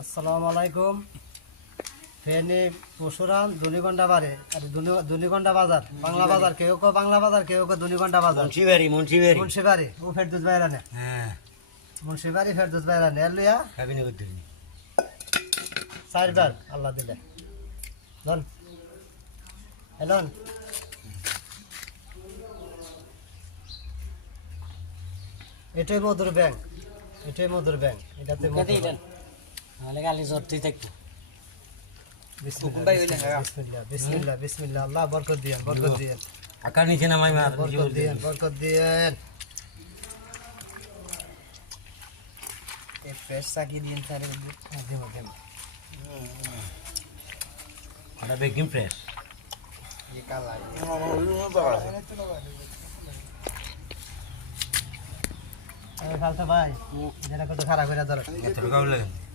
আসসালামু আলাইকুম। ফেনী পরশুরাম দুনিগন্ডা বারে আর দুনিগন্ডা বাজার বাংলা বাজার কেউ কেউ বাংলা বাজার কেউ কেউ দুনিগন্ডা বাজার মুন্সিবাড়ি ও ফেরদুস বাইরা নে মুন্সিবাড়ি ফেরদুস বাইরা নে লইয়া চারবার আল্লাহ দিলে লন এলন এটাই মধুর ব্যাংক এটাতে তাহলে গালি জোরতেই থাকতো। বিসমিল্লাহ আল্লাহ বরকত দিয়েন আকার নিচে নামাই মার বরকত দিয়েন ফ্রেশ চাকি দিন স্যার ওটা বেকিং ফ্রেশ খালসা ভাই যেটা কত খারাপ করে ধরো এত টাকা লাগে